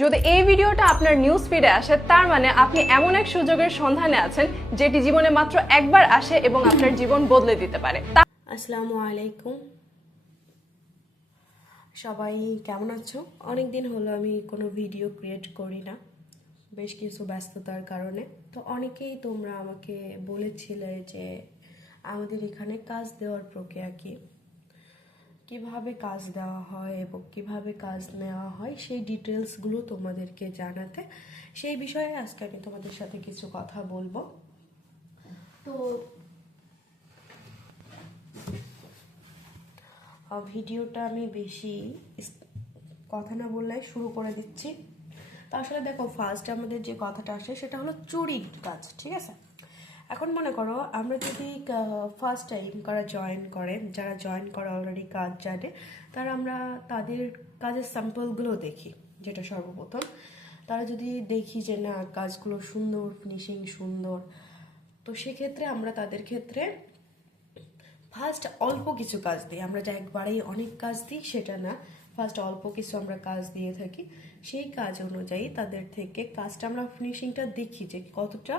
যদি এই ভিডিওটা আপনার নিউজ ফিডে আসে, তার মানে আপনি এমন এক সুযোগের সন্ধানে আছেন, যেটি জীবনে মাত্র একবার আসে এবং আপনার জীবন বদলে দিতে পারে। আসসালামু আলাইকুম। সবাই কেমন আছো? অনেক দিন হলো আমি কোনো ভিডিও ক্রিয়েট করি না। বেশ কিছু ব্যস্ততার কারণে। তো অনেকেই তোমরা আমাকে বলেছিলে যে আমাদের এখানে কাজ দেওয়ার প্রক্রিয়া কি? কীভাবে কাজ দেওয়া হয় এবং কীভাবে কাজ নেওয়া হয়, সেই ডিটেলসগুলো তোমাদেরকে জানাতে। সেই বিষয়ে আজকে আমি তোমাদের সাথে কিছু কথা বলব। তো ভিডিওটা আমি বেশি কথা না বললে শুরু করে দিচ্ছি। তো আসলে দেখো ফার্স্ট আমাদের যে কথাটা আসে, সেটা হলো চুরির কাজ, ঠিক আছে? এখন মনে করো, আমরা যদি ফার্স্ট টাইম কারা জয়েন করে, যারা জয়েন করা অলরেডি কাজ জানে, তারা আমরা তাদের কাজের স্যাম্পলগুলো দেখি, যেটা সর্বপ্রথম। তারা যদি দেখি যে না, কাজগুলো সুন্দর ফিনিশিং সুন্দর, তো সেক্ষেত্রে আমরা তাদের ক্ষেত্রে ফার্স্ট অল্প কিছু কাজ দিই। আমরা যা একবারেই অনেক কাজ দিই, সেটা না। ফার্স্ট অল্প কিছু আমরা কাজ দিয়ে থাকি। সেই কাজ অনুযায়ী তাদের থেকে কাজটা আমরা ফিনিশিংটা দেখি যে কতটা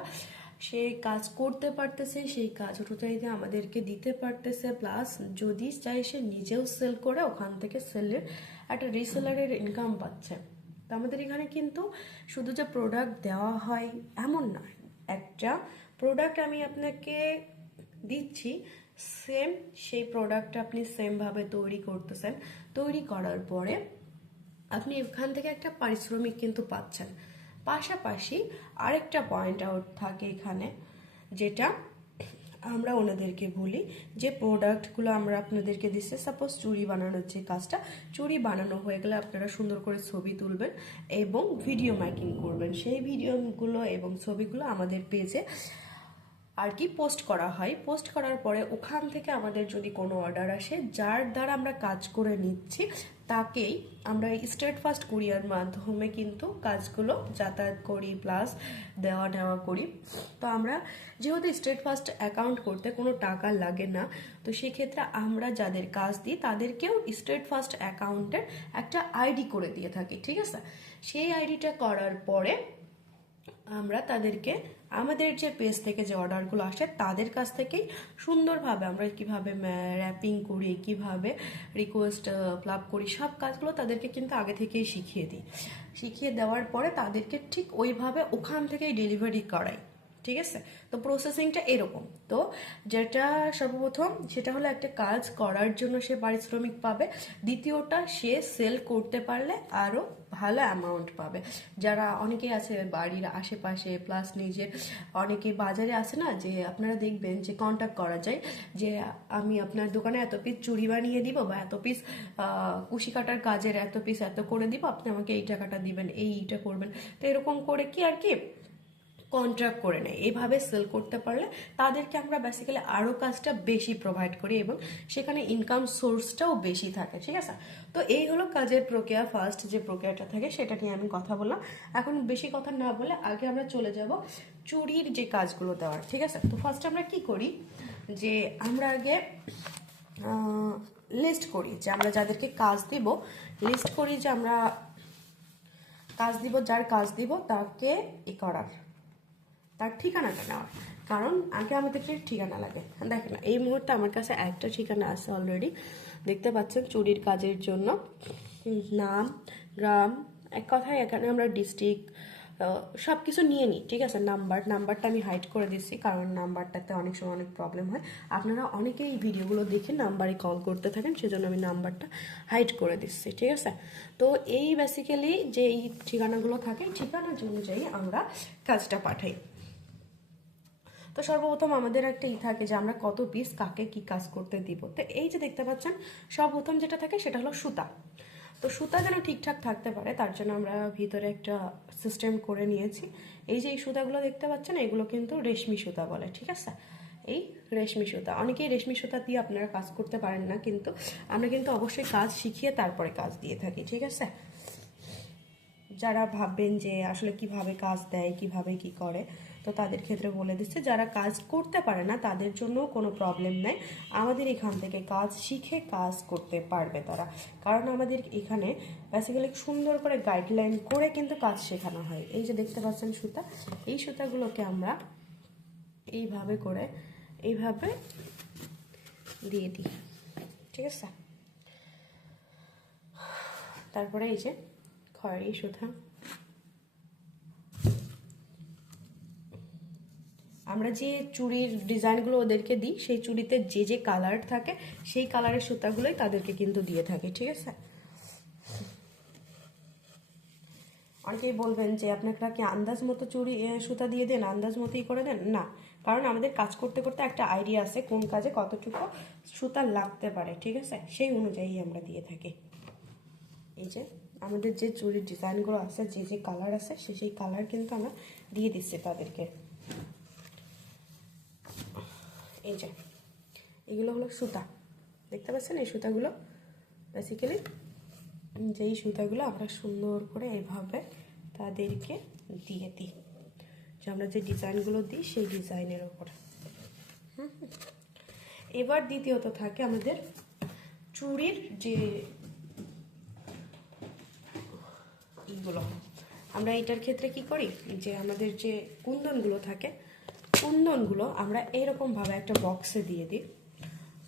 সে কাজ করতে পারতেছে, সেই কাজ অনুযায়ী আমাদেরকে দিতে পারতেছে। প্লাস যদি চাই সে নিজেও সেল করে ওখান থেকে সেলের একটা রিসেলারের ইনকাম পাচ্ছে। তো আমাদের এখানে কিন্তু শুধু যে প্রোডাক্ট দেওয়া হয় এমন না একটা প্রোডাক্ট আমি আপনাকে দিচ্ছি সেম সেই প্রোডাক্টটা আপনি সেমভাবে তৈরি করতেছেন। তৈরি করার পরে আপনি এখান থেকে একটা পারিশ্রমিক কিন্তু পাচ্ছেন। পাশাপাশি আরেকটা পয়েন্ট আউট থাকে এখানে, যেটা আমরা ওনাদেরকে বলি যে প্রোডাক্টগুলো আমরা আপনাদেরকে দিচ্ছে। সাপোজ চুরি বানানোর যে কাজটা চুরি বানানো হয়ে গেলে আপনারা সুন্দর করে ছবি তুলবেন এবং ভিডিও মাইকিং করবেন। সেই ভিডিওগুলো এবং ছবিগুলো আমাদের পেজে আর কি পোস্ট করা হয়? পোস্ট করার পরে ওখান থেকে আমাদের যদি কোনো অর্ডার আসে, যার দ্বারা আমরা কাজ করে নিচ্ছি, তাকেই আমরা স্টেট ফার্স্ট কুরিয়ার মাধ্যমে কিন্তু কাজগুলো যাতায়াত করি প্লাস দেওয়া নেওয়া করি। তো আমরা যেহেতু স্টেট ফার্স্ট অ্যাকাউন্ট করতে কোনো টাকা লাগে না, তো সেক্ষেত্রে আমরা যাদের কাজ দিই, তাদেরকেও স্টেট ফার্স্ট অ্যাকাউন্টের একটা আইডি করে দিয়ে থাকি, ঠিক আছে? সেই আইডিটা করার পরে আমরা তাদেরকে, আমাদের যে পেজ থেকে যে অর্ডারগুলো আসে, তাদের কাছ থেকেই সুন্দরভাবে আমরা কীভাবে র্যাপিং করি, কীভাবে রিকোয়েস্ট ফ্লাপ করি, সব কাজগুলো তাদেরকে কিন্তু আগে থেকেই শিখিয়ে দিই। শিখিয়ে দেওয়ার পরে তাদেরকে ঠিক ওইভাবে ওখান থেকেই ডেলিভারি করাই। ঠিক আছে? তো প্রসেসিংটা এরকম। তো যেটা সর্বপ্রথম সেটা হলো একটা কাজ করার জন্য সে পারিশ্রমিক পাবে। দ্বিতীয়টা সে সেল করতে পারলে আরও ভালো অ্যামাউন্ট পাবে। যারা অনেকেই আছে বাড়ির আশেপাশে প্লাস নিজের, অনেকে বাজারে আছে না যে আপনারা দেখবেন যে কন্ট্যাক্ট করা যায় যে আমি আপনার দোকানে এত পিস চুড়ি বানিয়ে দিব বা এত পিস কুশি কাটার কাজের এত পিস এত করে দিব, আপনি আমাকে এই টাকাটা দিবেন এইটা করবেন। তো এরকম করে কি আর কি কন্ট্রাক্ট করে নেয়। এইভাবে সেল করতে পারলে তাদেরকে আমরা বেসিক্যালি আরও কাজটা বেশি প্রোভাইড করি এবং সেখানে ইনকাম সোর্সটাও বেশি থাকে, ঠিক আছে? তো এই হলো কাজের প্রক্রিয়া ফার্স্ট যে প্রক্রিয়াটা থাকে সেটা নিয়ে আমি কথা বললাম। এখন বেশি কথা না বলে আগে আমরা চলে যাব চুরির যে কাজগুলো দেওয়ার, ঠিক আছে? তো ফার্স্ট আমরা কি করি? যে আমরা আগে লিস্ট করি যে আমরা যাদেরকে কাজ দিব লিস্ট করি যে আমরা কাজ দিব, যার কাজ দিব তাকে ই করার। তার ঠিকানাটা নেওয়ার কারণ আগে আমাদেরকে ঠিকানা লাগে। দেখেন, এই মুহূর্তে আমার কাছে একটা ঠিকানা আছে অলরেডি দেখতে পাচ্ছেন চুরির কাজের জন্য। নাম, গ্রাম, এক কথায় এখানে আমরা ডিস্ট্রিক্ট সব কিছু নিয়ে নিই, ঠিক আছে? নাম্বার নাম্বারটা আমি হাইড করে দিচ্ছি কারণ নাম্বারটাতে অনেক সময় অনেক প্রবলেম হয়। আপনারা অনেকেই ভিডিওগুলো দেখে নাম্বারে কল করতে থাকেন, সেজন্য আমি নাম্বারটা হাইড করে দিচ্ছি, ঠিক আছে? তো এই বেসিক্যালি যে এই ঠিকানাগুলো থাকে এই ঠিকানা অনুযায়ী আমরা কাজটা পাঠাই। তো সর্বপ্রথম আমাদের একটা ই থাকে যে আমরা কত পিস কাকে কি কাজ করতে দিব। তো এই যে দেখতে পাচ্ছেন, সর্বপ্রথম যেটা থাকে সেটা হলো সুতা। তো সুতা যেন ঠিকঠাক থাকতে পারে, তার জন্য আমরা ভিতরে একটা সিস্টেম করে নিয়েছি। এই যে এই সুতাগুলো দেখতে পাচ্ছেন, এগুলো কিন্তু রেশমি সুতা বলে, ঠিক আছে? এই রেশমি সুতা। অনেকেই রেশমি সুতা দিয়ে আপনারা কাজ করতে পারেন না, কিন্তু আমরা কিন্তু অবশ্যই কাজ শিখিয়ে তারপরে কাজ দিয়ে থাকি, ঠিক আছে? যারা ভাববেন যে আসলে কীভাবে কাজ দেয়, কীভাবে কি করে তো তাদের ক্ষেত্রে বলে দিচ্ছে, যারা কাজ করতে পারে না তাদের জন্য কোনো প্রবলেম নেই। আমাদের এখান থেকে কাজ শিখে কাজ করতে পারবে তারা। কারণ আমাদের এখানে বেসিক্যালি সুন্দর করে গাইডলাইন করে কিন্তু কাজ শেখানো হয়। এই যে দেখতে পাচ্ছেন সুতা, এই সুতাগুলোকে আমরা এইভাবে করে, এইভাবে দিয়ে দিই। ঠিক আছে? তারপরে এই যে খয়েরি সুতা। আমরা যে চুড়ির ডিজাইনগুলো ওদেরকে দিই, সেই চুড়িতে যে যে কালার থাকে, সেই কালারের সুতাগুলোই তাদেরকে কিন্তু দিয়ে থাকে, ঠিক আছে? অনেকেই বলবেন যে, আপনারা কি আন্দাজ মতো চুড়ি সুতা দিয়ে দেন? আন্দাজ মতোই করে দেন? না, কারণ আমাদের কাজ করতে করতে একটা আইডিয়া আছে, কোন কাজে কতটুকু সুতা লাগতে পারে, ঠিক আছে? সেই অনুযায়ী আমরা দিয়ে থাকি। এই যে, আমাদের যে চুড়ির ডিজাইনগুলো আছে, যে যে কালার আছে, সে সেই কালার কিন্তু আমরা দিয়ে দিচ্ছি তাদেরকে। এই যে, এগুলো হলো সুতা। দেখতে পাচ্ছেন এই সুতাগুলো? বেসিক্যালি যেই সুতাগুলো আমরা সুন্দর করে এভাবে তাদেরকে দিয়ে দিই। যে আমরা যে ডিজাইনগুলো দিই, সেই ডিজাইনের ওপর। এবার দ্বিতীয়ত থাকে আমাদের চুড়ির যে আমরা এটার ক্ষেত্রে কি করি? যে আমাদের যে কুন্দনগুলো থাকে কুন্দনগুলো আমরা এরকমভাবে একটা বক্সে দিয়ে দিই,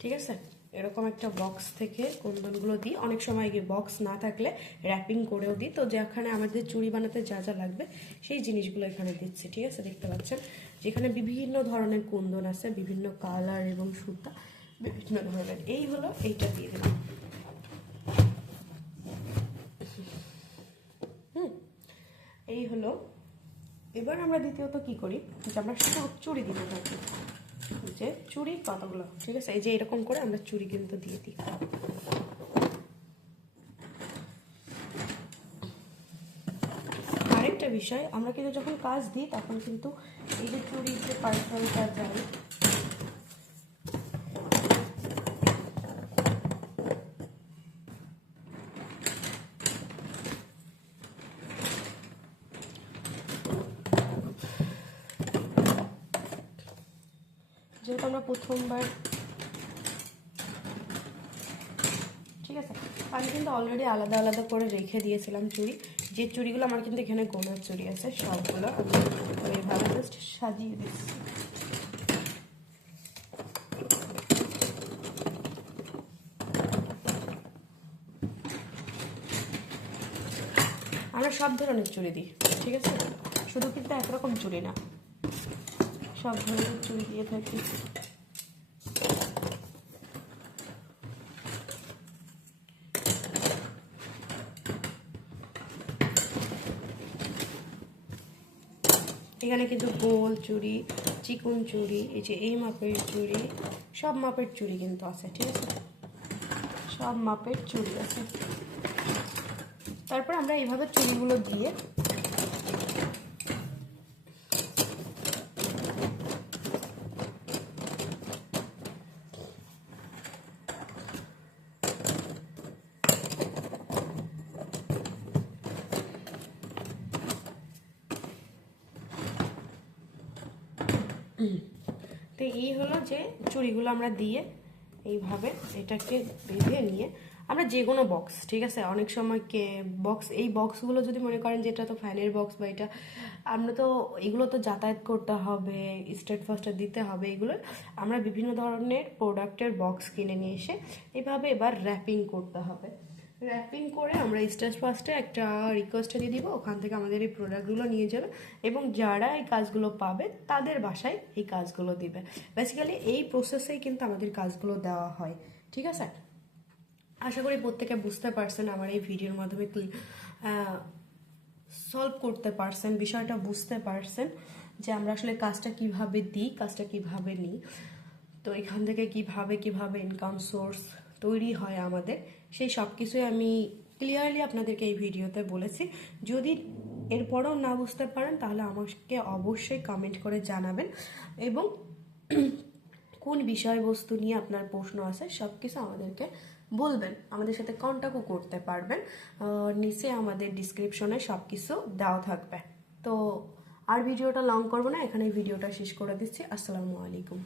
ঠিক আছে? এরকম একটা বক্স থেকে কুন্দনগুলো দিই। অনেক সময় গিয়ে বক্স না থাকলে র্যাপিং করেও দিই। তো যেখানে আমাদের চুড়ি বানাতে যা যা লাগবে, সেই জিনিসগুলো এখানে দিচ্ছি, ঠিক আছে? দেখতে পাচ্ছেন? যেখানে বিভিন্ন ধরনের কুন্দন আছে, বিভিন্ন কালার এবং সুতা, বিভিন্ন ধরনের। এই হলো এইটা দিয়ে দিলাম হুম এই হলো এবার আমরা দ্বিতীয়ত কি করি? যে আমরা চুড়ি দিতে থাকি। যে চুড়ির পাতাগুলো, ঠিক আছে? এই যে এরকম করে আমরা চুড়ি কিন্তু দিয়ে দিই। আরেকটা বিষয়, আমরা কিন্তু যখন কাজ দিই, তখন কিন্তু এই যে চুড়ির যে পার্সেলটা যায় যেহেতু আমরা প্রথমবার। ঠিক আছে? আমি কিন্তু অলরেডি আলাদা আলাদা করে রেখে দিয়েছিলাম চুড়ি। যে চুড়িগুলো আমার কিন্তু এখানে গোনার চুড়ি আছে, সবগুলো আমি জাস্ট সাজিয়ে দিচ্ছি। আমরা সব ধরনের চুড়ি দিই, ঠিক আছে? শুধু কিন্তু একরকম চুড়ি না। সব ধরনের চুড়ি দিয়ে থাকি। এখানে কিন্তু গোল চুড়ি, চিকন চুড়ি, এই যে এই মাপের চুড়ি, সব মাপের চুড়ি কিন্তু আছে, ঠিক আছে? সব মাপের চুড়ি আছে। তারপর আমরা এইভাবে চুড়িগুলো দিয়ে তো এই হলো যে চুড়িগুলো আমরা দিয়ে এইভাবে এটাকে বেঁধে নিয়ে আমরা যে কোনো বক্স ঠিক আছে? অনেক সময় কে বক্স এই বক্সগুলো যদি মনে করেন যে এটা তো ফ্যানের বক্স বা এটা, আমরা তো এগুলো তো যাতায়াত করতে হবে স্টেট ফার্স্টে দিতে হবে, এগুলো আমরা বিভিন্ন ধরনের প্রোডাক্টের বক্স কিনে নিয়ে এসে এইভাবে এবার র্যাপিং করতে হবে। র্যাপিং করে আমরা স্টেজ ফার্স্টে একটা রিকোয়েস্ট দিয়ে দিব। ওখান থেকে আমাদের এই প্রোডাক্টগুলো নিয়ে যাবে এবং যারা এই কাজগুলো পাবে, তাদের বাসায় এই কাজগুলো দিবে। বেসিক্যালি এই প্রসেসেই কিন্তু আমাদের কাজগুলো দেওয়া হয়। ঠিক আছে? আশা করি প্রত্যেকে বুঝতে পারছেন আমার এই ভিডিওর মাধ্যমে সলভ করতে পারছেন, বিষয়টা বুঝতে পারছেন যে আমরা আসলে কাজটা কীভাবে দিই, কাজটা কীভাবে নিই। তো এখান থেকে কীভাবে কীভাবে ইনকাম সোর্স তৈরি হয় আমাদের। সেই সব কিছুই আমি ক্লিয়ারলি আপনাদেরকে এই ভিডিওতে বলেছি। যদি এরপরও না বুঝতে পারেন, তাহলে আমাকে অবশ্যই কমেন্ট করে জানাবেন। এবং কোন বিষয়বস্তু নিয়ে আপনার প্রশ্ন আছে সব কিছু আমাদেরকে বলবেন। আমাদের সাথে কন্ট্যাক্টও করতে পারবেন। নিচে আমাদের ডিসক্রিপশনে সব কিছু দেওয়া থাকবে। তো আর ভিডিওটা লং করব না এখানে ভিডিওটা শেষ করে দিচ্ছি। আসসালামু আলাইকুম।